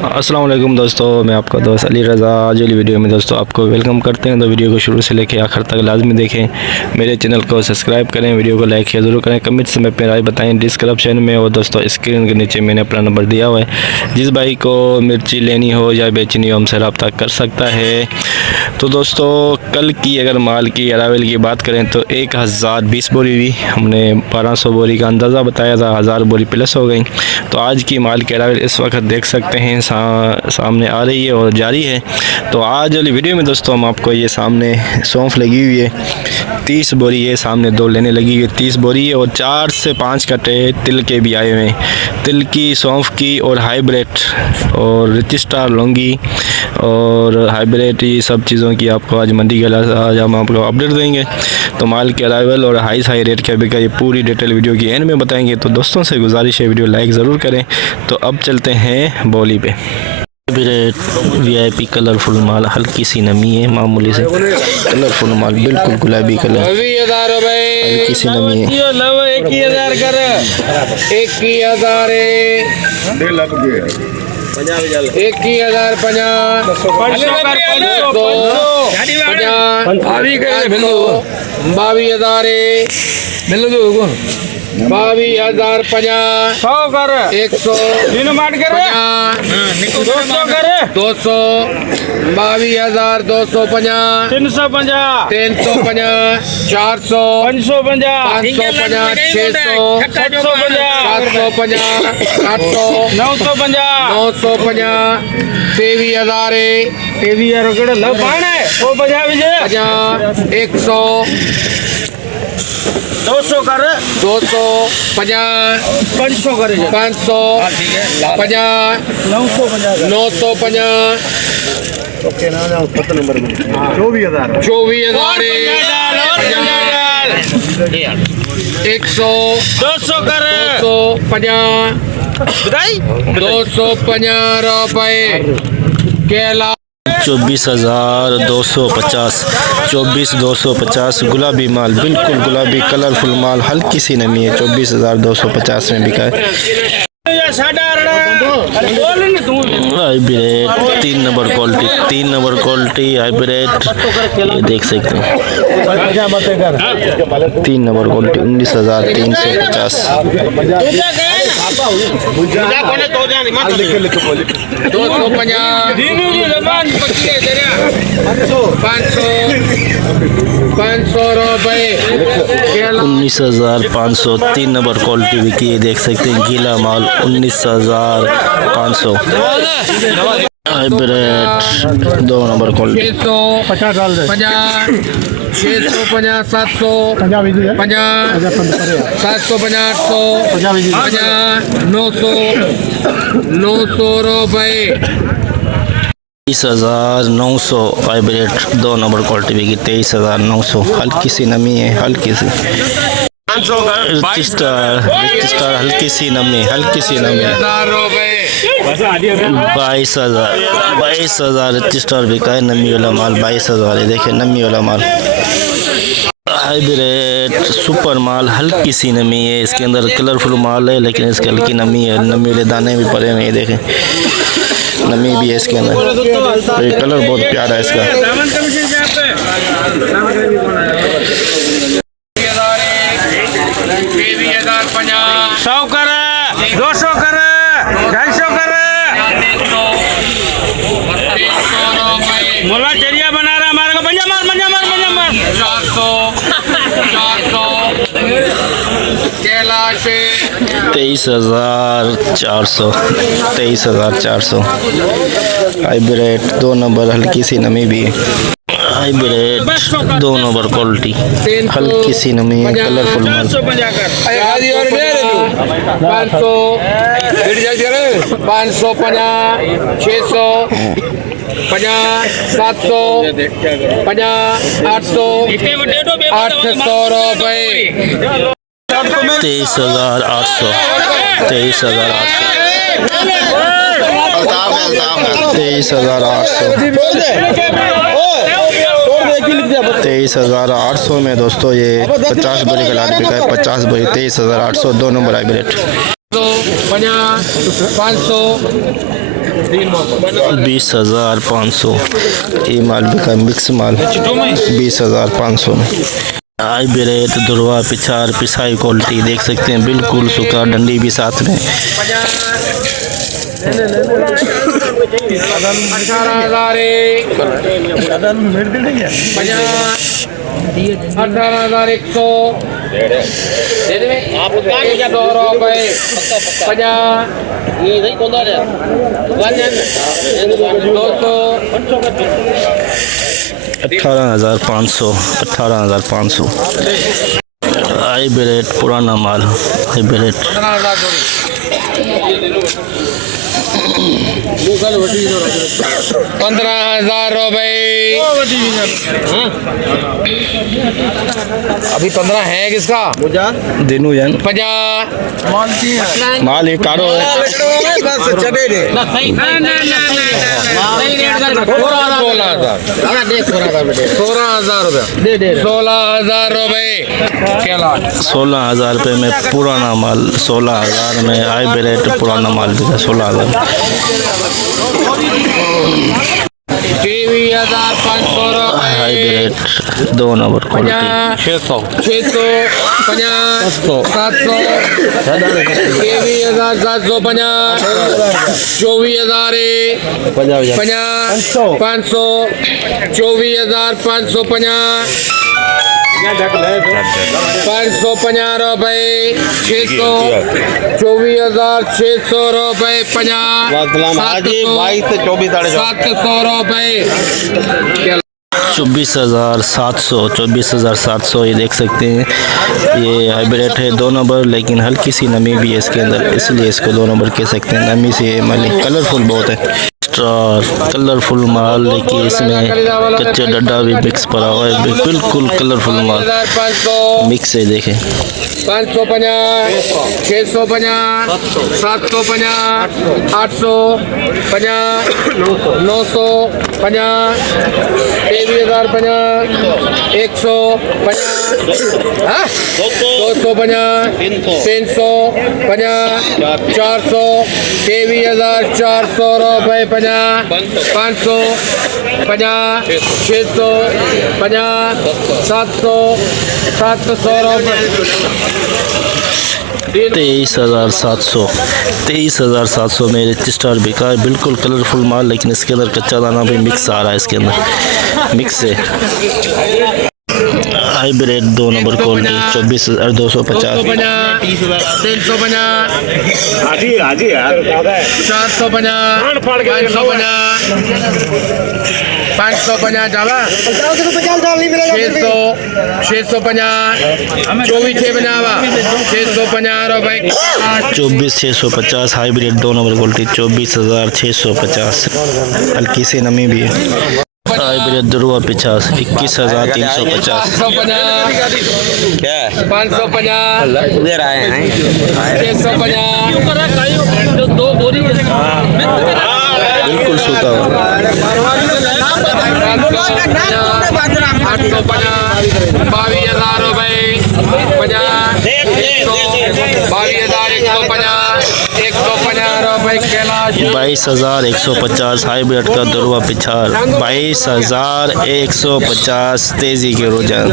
अस्सलाम वालेकुम दोस्तों, मैं आपका दोस्त अली रज़ा। आज वाली वीडियो में दोस्तों आपको वेलकम करते हैं। तो वीडियो को शुरू से लेकर आखिर तक लाजमी देखें, मेरे चैनल को सब्सक्राइब करें, वीडियो को लाइक शेयर ज़रूर करें, कमेंट्स में अपनी राय बताएं डिस्क्रिप्शन में। और दोस्तों स्क्रीन के नीचे मैंने अपना नंबर दिया हुआ है, जिस भाई को मिर्ची लेनी हो या बेचनी हो हमसे रब्ता कर सकता है। तो दोस्तों कल की अगर माल की अरावल की बात करें तो 1020 बोरी हुई, हमने 1200 बोरी का अंदाज़ा बताया था, 1000 बोरी प्लस हो गई। तो आज की माल की अरावल इस वक्त देख सकते हैं सामने आ रही है और जारी है। तो आज वाली वीडियो में दोस्तों हम आपको ये सामने सौंफ लगी हुई है, 30 बोरी है, सामने 2 लेने लगी हुई है, 30 बोरी है। और 4 से 5 कट्टे तिल के भी आए हुए हैं, तिल की, सौंफ की और हाइब्रिड और रजिस्ट्रार लौंगी और हाइब्रिड, ये सब चीज़ों की आपको आज मंडी के आज हम आपको अपडेट देंगे। तो माल के अराइवल और हाई रेट क्या बिका ये पूरी डिटेल वीडियो की एंड में बताएंगे। तो दोस्तों से गुजारिश है वीडियो लाइक ज़रूर करें। तो अब चलते हैं बोली पे। VIP कलरफुल माल, हल्की सी नमी है, मामूली से कलरफुल माल, बिल्कुल गुलाबी कलर, हल्की सी नमी है। 21,000 कर 21,000 रुपए 24,250, 24,250 गुलाबी माल, बिल्कुल गुलाबी कलरफुल माल, हल्की सी नमी है, 24,250 में बिका है। Hybrid 3 number quality, 3 number quality hybrid, ये देख सकते हैं 3 नंबर क्वालिटी 19,350। 19,500 3 नंबर क्वालिटी बिकी है, देख सकते हैं गीला माल 19,500। हाइब्रिड 2 नंबर क्वालिटी 650 750 900 रुपए 23,900। हाइब्रिड 2 नंबर क्वालिटी बिकी 23,900, हल्की सी नमी है, हल्की सी रजिस्टर हल्की सी नमी, हल्की सी नमी 22,000 रजिस्टर बिका है, नमी वाला माल 22,000 है, देखिए नमी वाला माल। हाइब्रिड सुपर माल, हल्की सी नमी है, इसके अंदर कलरफुल माल है लेकिन इसकी हल्की नमी है, नमी वाले दाने भी पड़े हुए हैं, देखें नमी भी है इसके अंदर। तो ये कलर बहुत प्यारा है इसका। मोला चरिया बना रहा हमारे को 23,400 हाइब्रिड 2 नंबर, हल्की सी नमी भी है। हाइब्रिड 2 नंबर क्वालिटी, हल्की सी नमी है, कलरफुल माल 23,800 23,800 में दोस्तों ये 50 बोरी का लाट बिका है, 50 बोरी 23,800, 2 नंबर हाइब्रिड। 500 20,500। ये माल बिका मिक्स माल 20,500 में। हाइब्रिड दुर्वा पिछार पिसाई क्वालिटी देख सकते हैं, बिल्कुल सूखा, डंडी भी साथ में। 18,100 ₹100 18,500 18,500। हाइब्रिड पुराना माल हाइब्रिड 15,000 रुपए। अभी 15 है किसका? दिनू जन 50 माल ये कारो है। 16,000 रुपए। 16,000 रुपये में पुराना माल, 16,000 में हाइब्रिड पुराना माल बिका 16,000। 23,500 रुपए। हाइब्रिड 2 नंबर क्वालिटी 650 700 23,750 24,000 500 24,550 550 रुपए। 600 24,600 रुपए 50 700 रुपए। 24,700 ये देख सकते हैं। ये हाइब्रिड है 2 नंबर, लेकिन हल्की सी नमी भी है इसके अंदर, इसलिए इसको 2 नंबर कह सकते हैं। नमी से माल कलरफुल बहुत है, कलरफुल माल, लेकिन इसमें कच्चे डड्डा भी मिक्स पड़ा हुआ है, बिल्कुल कलरफुल माल मिक्स है। देखें 550 650 750 850 950 23,050 150 250 350 400 23,400 रुपए 50 500 50 600 50 700 700 रुपए। 23,700 में रजिस्टर बिका है, बिल्कुल कलरफुल माल, लेकिन इसके अंदर कच्चा दाना भी मिक्स आ रहा है, इसके अंदर मिक्स है। हाइब्रिड 2 नंबर क्वालिटी 24,250 350 450 जावा 650 650 रुपए 24,650 हाइब्रिड 2 नंबर क्वालिटी 24,650। हल्की सी नमी भी है। हाइब्रिड दुर्वा 50 21,350। 550 उधर आए हैं 650 बिल्कुल सूखा हुआ 850 22,000 रुपए 22,150 रुपए कैलाश 22,150 हाइब्रिड का दुर्वा पिछाड़ 22,150 तेजी के रुझान।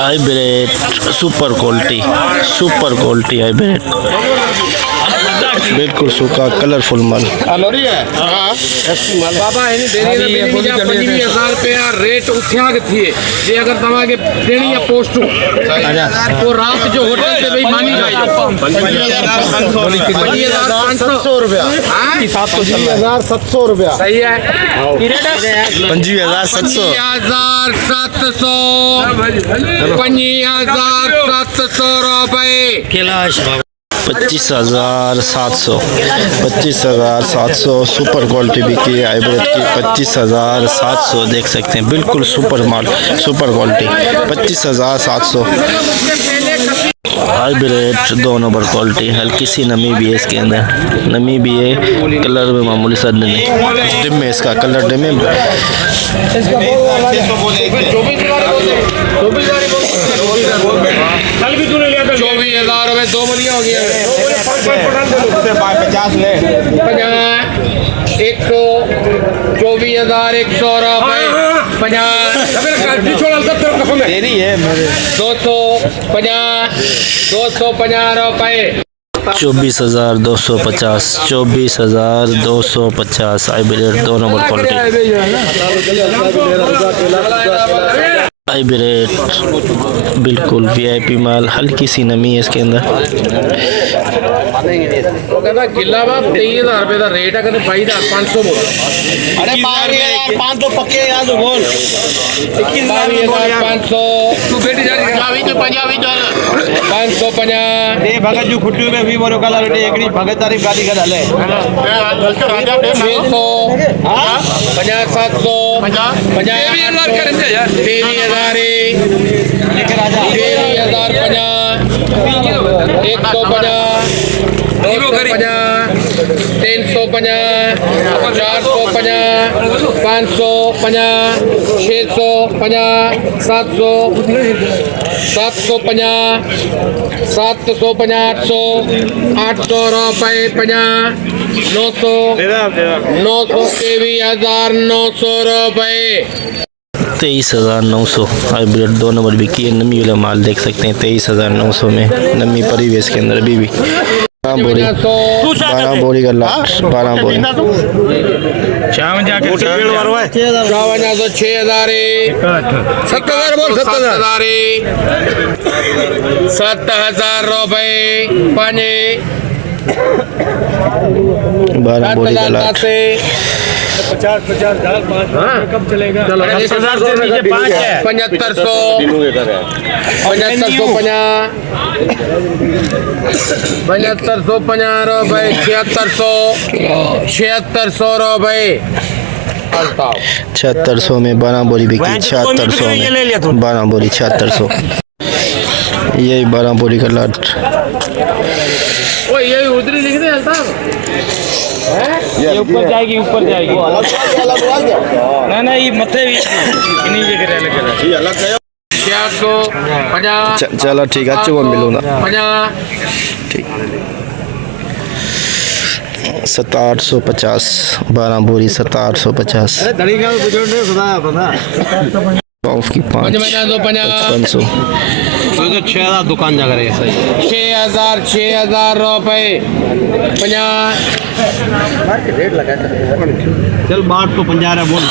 हाइब्रिड सुपर क्वालिटी हाइब्रिड बिल्कुल सूखा कलरफुल माल। बाबा हिन देणी में 25,000 रुपया रेट उठिया थी जे अगर तवा के देणी या पोस्ट वो रात जो होटल पे भाई मानी गई 25,500 रुपया 25,700 रुपया सही है। 25,700 25,700 रुपए कैलाश 25,700 सुपर क्वालिटी बिकी है हाइब्रिड की 25,700 देख सकते हैं, बिल्कुल सुपर माल super quality 25,700। Hybrid 2 number quality हल्की सी नमी भी है, इसके अंदर नमी भी है, कलर में मामूली सा डिम है, इसका कलर डिम है। 24,000 रुपए 2 मलिया हो गया 50 ले 50 124,100 रुपए 50 तेरी है मेरे 250 रुपए 24,250 24,250 आईबीरेट 2 नंबर क्वालिटी आईबीरेट बिल्कुल वीआईपी माल, हल्की सी नमी है इसके अंदर। वो कहता किला बाप 23,000 रुपए का रेट है, कहते 22,500 बोल। अरे 22,500 पक्के याद बोल 22,500 तू बेटी जा रही 550 ये भगत जो खुट्टी में भी बोलो कलर रे एकड़ी भगत तारीफ गाड़ी का डाले 600 50 700 50 23,000 लेकर आजा 23,050 150 250 350 450 550 650 750 750 800 रुपए 50 900 23,900 रुपए 23,900 हाइब्रिड 2 नंबर बिकी है। नमी वाला माल देख सकते हैं 23,900 में नमी पड़ी हुई है इसके अंदर अभी भी। 12 बोरी का लाट 12 बोरी 6,000 बोल 7,000 रुपए 12 बोरी का लाट 50 डाल कब चलेगा 7500 रुपए 7600 रुपए 7600 में 12 बोरी बिकी 7600 में 12 बोरी 7600 यही 12 बोरी का लाट। ये उधरी लिख दे साहब ये ऊपर जाएगी ना ये मथे इन्हीं जगह अलग 650 चलो ठीक है अच्छे वो मिलूंगा 50 ठीक 7,850 12 बोरी 7,850 सौंफ की 5 500 तो 6,000 दुकान जा रहे सही 6,000 रुपए 50 चल बात तो 50 है बोल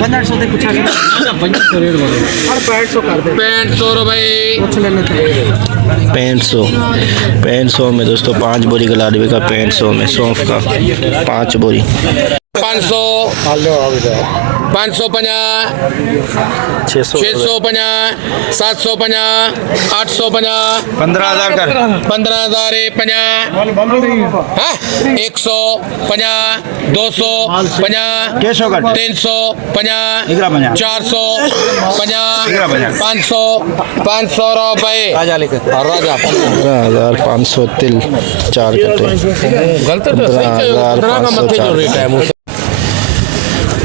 500 से कुछ आगे 500 रेट बोलो 6500 रुपए 6500 में दोस्तों 5 बोरी का लाडवे का 6500 में सौंफ का 5 बोरी 500 550 650 750 850 15,000 कर 15,000 50 150 200 कैसो कर 350 50 400 500 रुपए राजा लेकर राजा 15,500 तिल 4 कट्टे गलत तो सही 15,504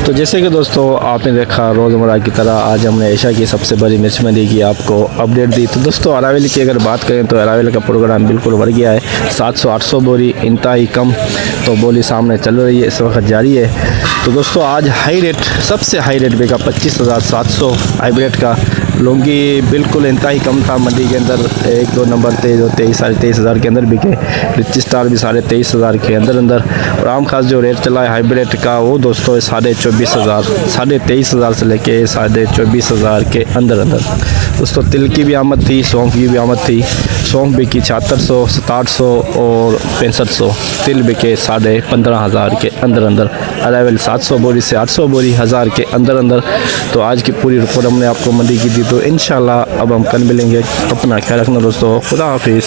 तो जैसे कि दोस्तों आपने देखा रोज़मर्रा की तरह आज हमने एशिया की सबसे बड़ी मिर्च मंडी की आपको अपडेट दी। तो दोस्तों अरावली की अगर बात करें तो अरावली का प्रोग्राम बिल्कुल बढ़ गया है 700-800 बोरी इंतहाई कम तो बोली सामने चल रही है इस वक्त जारी है। तो दोस्तों आज हाई रेट सबसे हाई रेट बिका 25,700 हाइब्रिड का लुंगी बिल्कुल इंतहाई कम था मंडी के अंदर 1-2 नंबर थे जो 23,000-23,000 के अंदर बिके। रिच स्टार भी 23,500 के अंदर और आम खास जो रेट चला है हाइब्रिड का वो दोस्तों 23,500 से लेके 24,500 के अंदर दोस्तों। तिल की भी आमद थी, सौंफ की भी आमद थी। सौंफ बिकी 7600 700 और 6500, तिल बिके 15,500 के अंदर अरावल 700 बोरी से 800 बोरी 1000 के अंदर। तो आज की पूरी रिपोर्ट हमने आपको मंडी की दी। तो इंशाल्लाह अब हम कल मिलेंगे। अपना ख्याल रखना दोस्तों, खुदा हाफिज़।